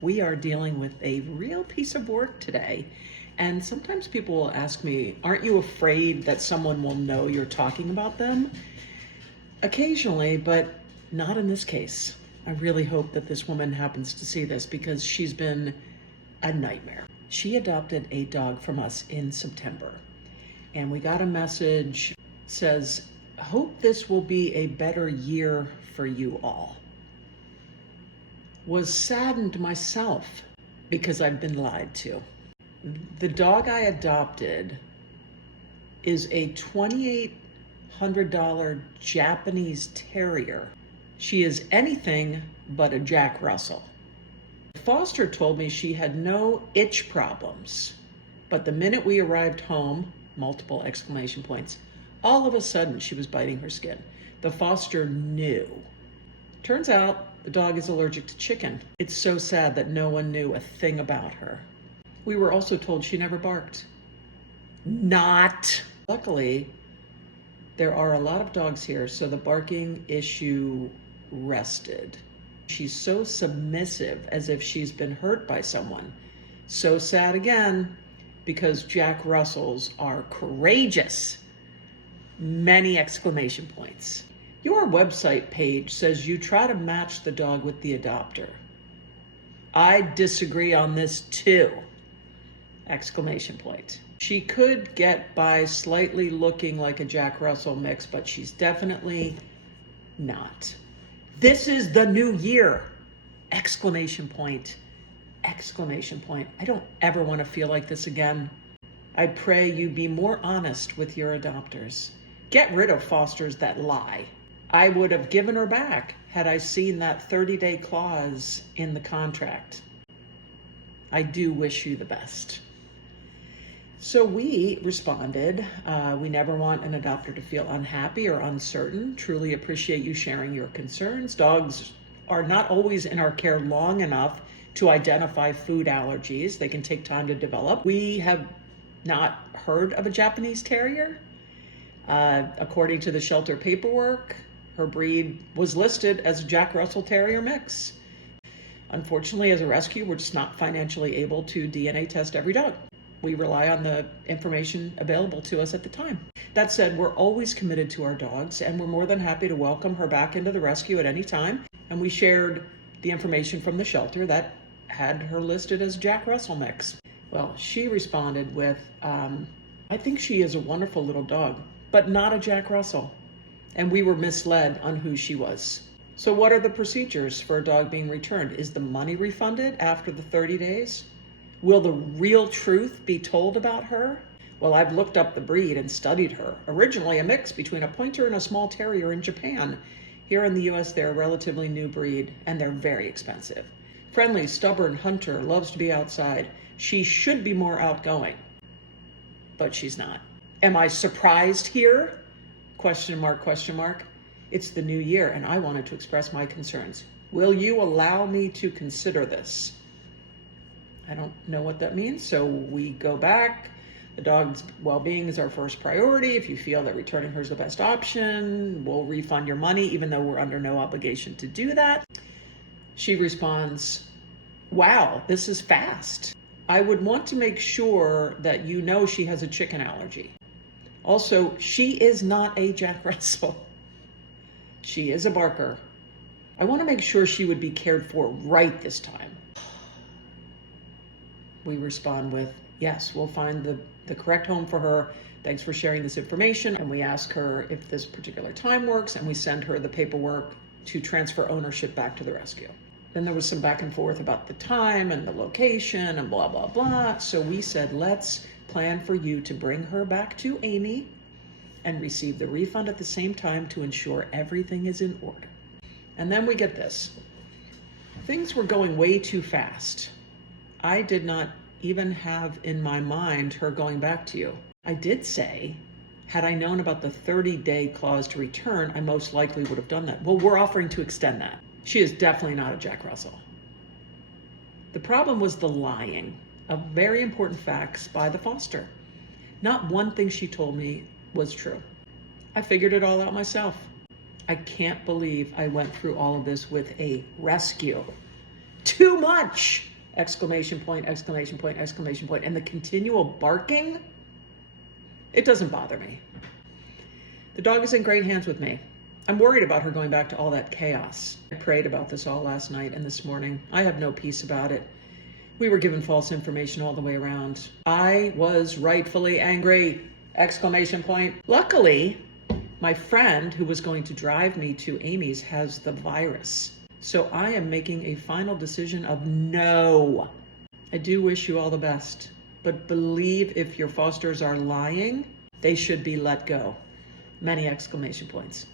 We are dealing with a real piece of work today. And sometimes people will ask me, aren't you afraid that someone will know you're talking about them? Occasionally, but not in this case. I really hope that this woman happens to see this because she's been a nightmare. She adopted a dog from us in September. And we got a message, says, hope this will be a better year for you all. Was saddened myself because I've been lied to. The dog I adopted is a $2,800 Japanese Terrier. She is anything but a Jack Russell. Foster told me she had no itch problems, but the minute we arrived home, multiple exclamation points, all of a sudden she was biting her skin. The foster knew. Turns out the dog is allergic to chicken. It's so sad that no one knew a thing about her. We were also told she never barked. Not. Luckily, there are a lot of dogs here, so the barking issue rested. She's so submissive, as if she's been hurt by someone. So sad again, because Jack Russells are courageous. Many exclamation points. Your website page says you try to match the dog with the adopter. I disagree on this too! Exclamation point. She could get by slightly looking like a Jack Russell mix, but she's definitely not. This is the new year! Exclamation point. Exclamation point. I don't ever want to feel like this again. I pray you be more honest with your adopters. Get rid of fosters that lie. I would have given her back had I seen that 30-day clause in the contract. I do wish you the best. So we responded, we never want an adopter to feel unhappy or uncertain. Truly appreciate you sharing your concerns. Dogs are not always in our care long enough to identify food allergies. They can take time to develop. We have not heard of a Japanese Terrier. According to the shelter paperwork, her breed was listed as a Jack Russell Terrier mix. Unfortunately, as a rescue, we're just not financially able to DNA test every dog. We rely on the information available to us at the time. That said, we're always committed to our dogs, and we're more than happy to welcome her back into the rescue at any time. And we shared the information from the shelter that had her listed as Jack Russell mix. Well, she responded with, I think she is a wonderful little dog, but not a Jack Russell. And we were misled on who she was. So what are the procedures for a dog being returned? Is the money refunded after the 30 days? Will the real truth be told about her? Well, I've looked up the breed and studied her. Originally a mix between a pointer and a small terrier in Japan. Here in the US, they're a relatively new breed and they're very expensive. Friendly, stubborn hunter, loves to be outside. She should be more outgoing, but she's not. Am I surprised here? Question mark, question mark. It's the new year and I wanted to express my concerns. Will you allow me to consider this? I don't know what that means, so we go back. The dog's well-being is our first priority. If you feel that returning her is the best option, we'll refund your money, even though we're under no obligation to do that. She responds, wow, this is fast. I would want to make sure that you know she has a chicken allergy. Also, she is not a Jack Russell. She is a barker. I want to make sure she would be cared for right this time. We respond with, yes, we'll find the correct home for her. Thanks for sharing this information. And we ask her if this particular time works, and we send her the paperwork to transfer ownership back to the rescue. Then there was some back and forth about the time and the location and blah, blah, blah. So we said, let's plan for you to bring her back to Amy and receive the refund at the same time to ensure everything is in order. And then we get this. Things were going way too fast. I did not even have in my mind her going back to you. I did say, had I known about the 30-day clause to return, I most likely would have done that. Well, we're offering to extend that. She is definitely not a Jack Russell. The problem was the lying of very important facts by the foster. Not one thing she told me was true. I figured it all out myself. I can't believe I went through all of this with a rescue. Too much! exclamation point, exclamation point, exclamation point, and the continual barking, it doesn't bother me. The dog is in great hands with me. I'm worried about her going back to all that chaos. I prayed about this all last night and this morning. I have no peace about it. We were given false information all the way around. I was rightfully angry, exclamation point. Luckily, my friend who was going to drive me to Amy's has the virus. So I am making a final decision of no. I do wish you all the best, but believe if your fosters are lying, they should be let go. Many exclamation points.